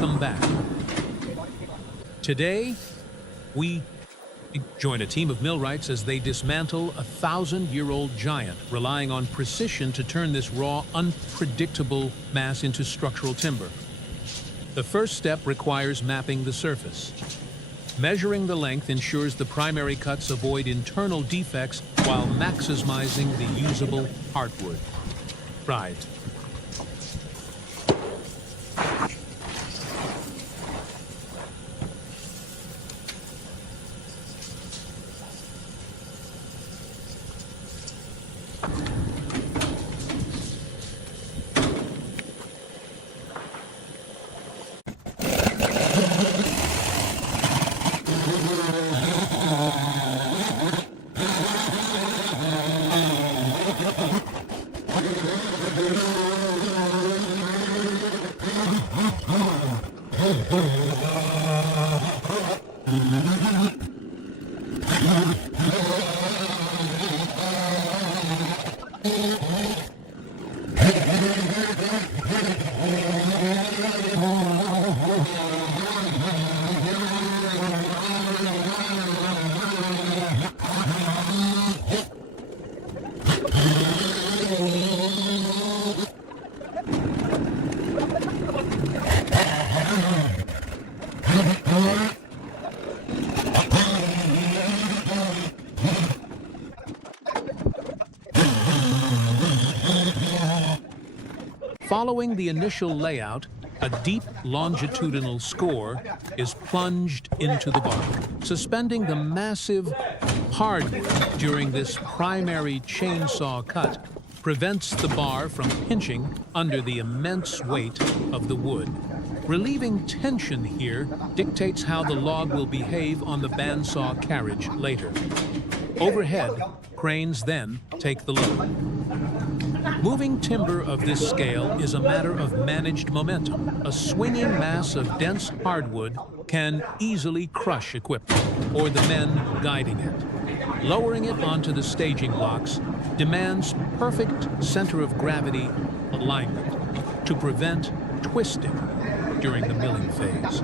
Welcome back. Today, we join a team of millwrights as they dismantle a 1,000-year-old giant, relying on precision to turn this raw, unpredictable mass into structural timber. The first step requires mapping the surface. Measuring the length ensures the primary cuts avoid internal defects while maximizing the usable hardwood. Right. Following the initial layout, a deep longitudinal score is plunged into the bark. Suspending the massive hardwood during this primary chainsaw cut prevents the bar from pinching under the immense weight of the wood. Relieving tension here dictates how the log will behave on the bandsaw carriage later. Overhead, cranes then take the load. Moving timber of this scale is a matter of managed momentum. A swinging mass of dense hardwood can easily crush equipment or the men guiding it. Lowering it onto the staging blocks demands perfect center of gravity alignment to prevent twisting during the milling phase.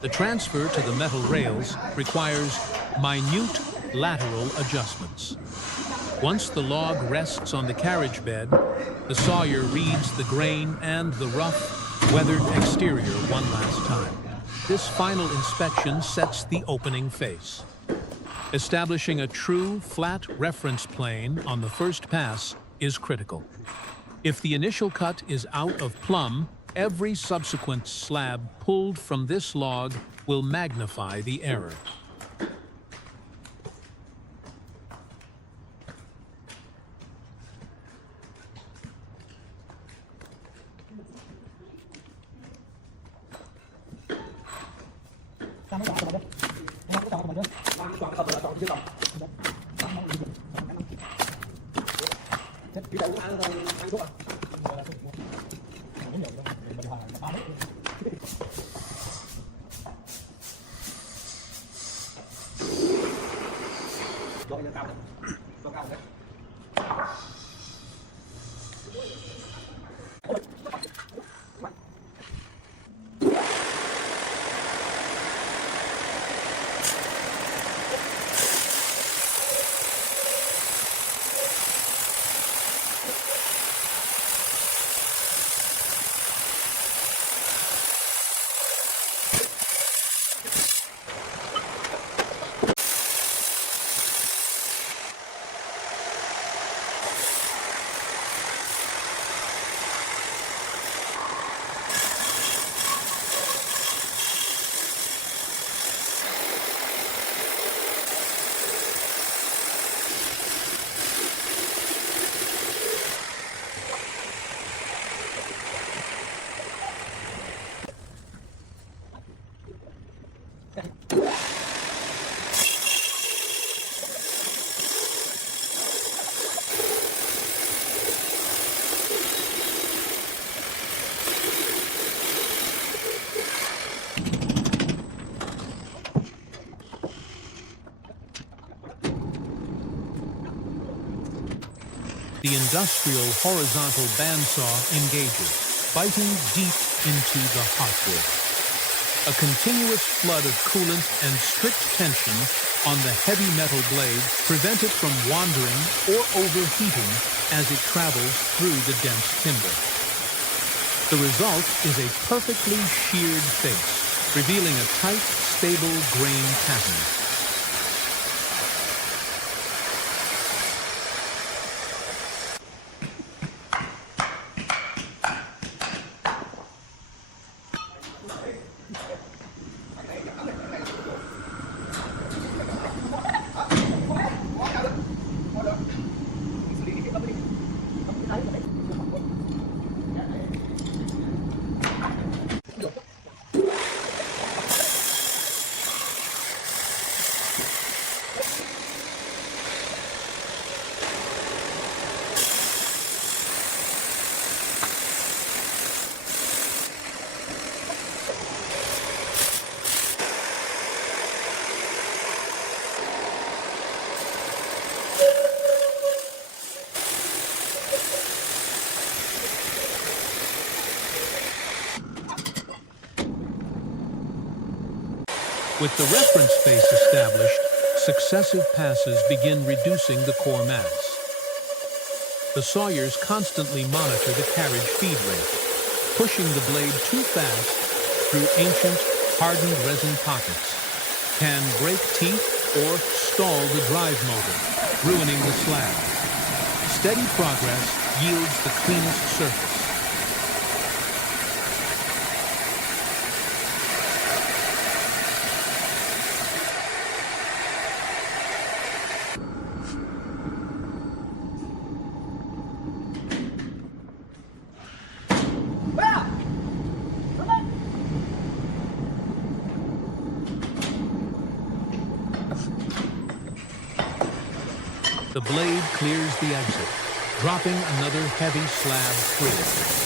The transfer to the metal rails requires minute lateral adjustments. Once the log rests on the carriage bed, the sawyer reads the grain and the rough, weathered exterior one last time. This final inspection sets the opening face. Establishing a true flat reference plane on the first pass is critical. If the initial cut is out of plumb, every subsequent slab pulled from this log will magnify the error. the industrial horizontal bandsaw engages, biting deep into the hardwood. A continuous flood of coolant and strict tension on the heavy metal blade prevent it from wandering or overheating as it travels through the dense timber. The result is a perfectly sheared face, revealing a tight, stable grain pattern. With the reference face established, successive passes begin reducing the core mass. The sawyers constantly monitor the carriage feed rate, pushing the blade too fast through ancient, hardened resin pockets, can break teeth or stall the drive motor, ruining the slab. Steady progress yields the cleanest surface. The blade clears the exit, dropping another heavy slab through.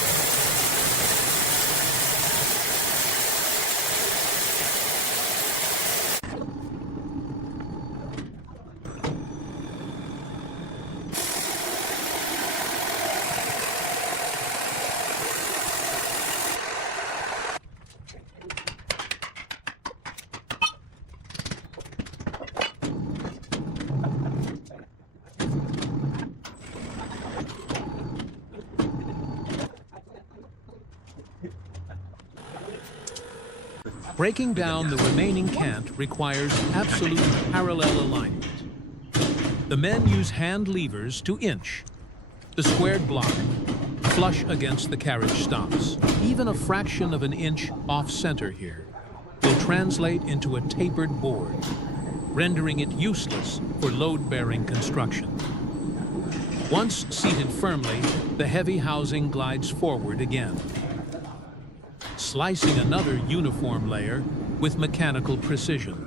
Breaking down the remaining cant requires absolute parallel alignment. The men use hand levers to inch the squared block flush against the carriage stops. Even a fraction of an inch off-center here will translate into a tapered board, rendering it useless for load-bearing construction. Once seated firmly, the heavy housing glides forward again, slicing another uniform layer with mechanical precision.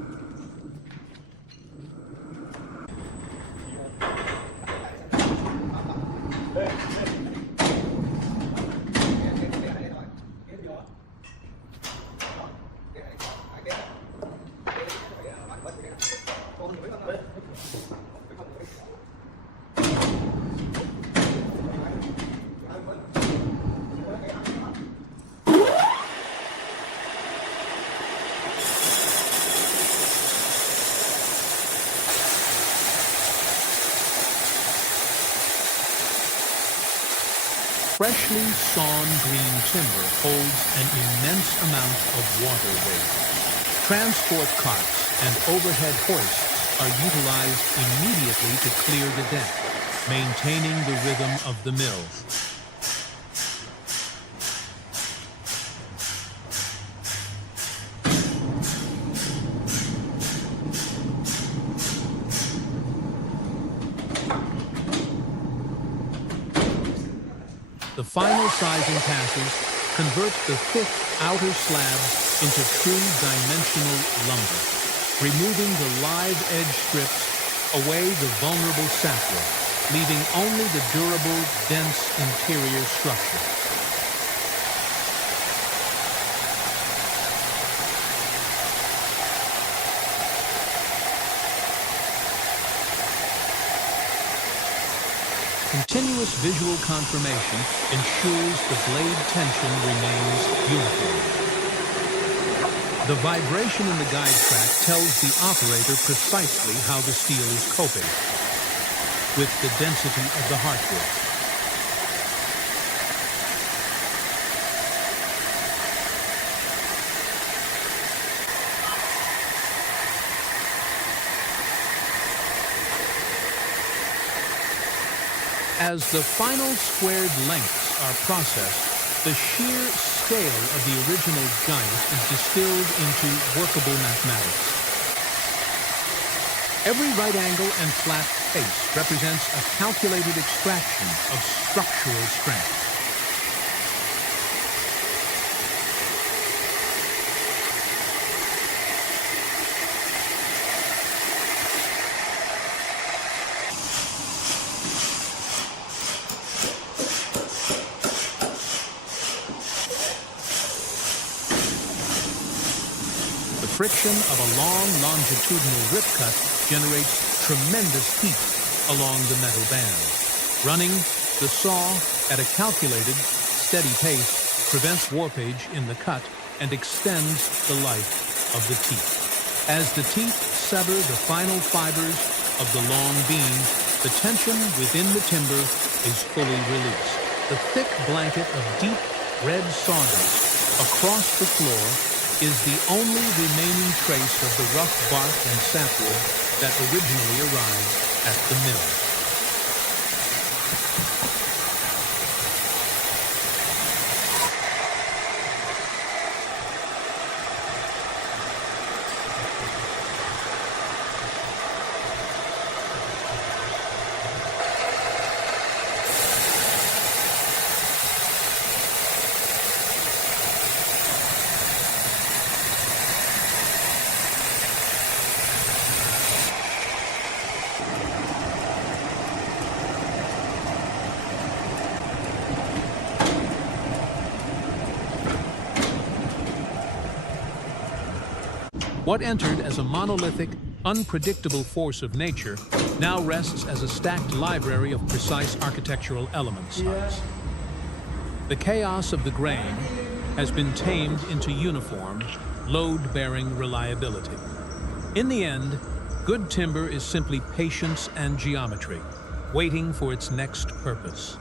Freshly sawn green timber holds an immense amount of water weight. Transport carts and overhead hoists are utilized immediately to clear the deck, maintaining the rhythm of the mill. The final sizing passes convert the thick outer slabs into true dimensional lumber, removing the live edge strips away the vulnerable sapwood, leaving only the durable, dense interior structure. continuous visual confirmation ensures the blade tension remains uniform. The vibration in the guide track tells the operator precisely how the steel is coping with the density of the hardwood. As the final squared lengths are processed, the sheer scale of the original Giant is distilled into workable mathematics. Every right angle and flat face represents a calculated extraction of structural strength. Friction of a long longitudinal rip cut generates tremendous heat along the metal band. Running the saw at a calculated, steady pace prevents warpage in the cut and extends the life of the teeth. As the teeth sever the final fibers of the long beam, the tension within the timber is fully released. The thick blanket of deep red sawdust across the floor is the only remaining trace of the rough bark and sapwood that originally arrived at the mill. What entered as a monolithic, unpredictable force of nature now rests as a stacked library of precise architectural elements. The chaos of the grain has been tamed into uniform, load-bearing reliability. In the end, good timber is simply patience and geometry, waiting for its next purpose.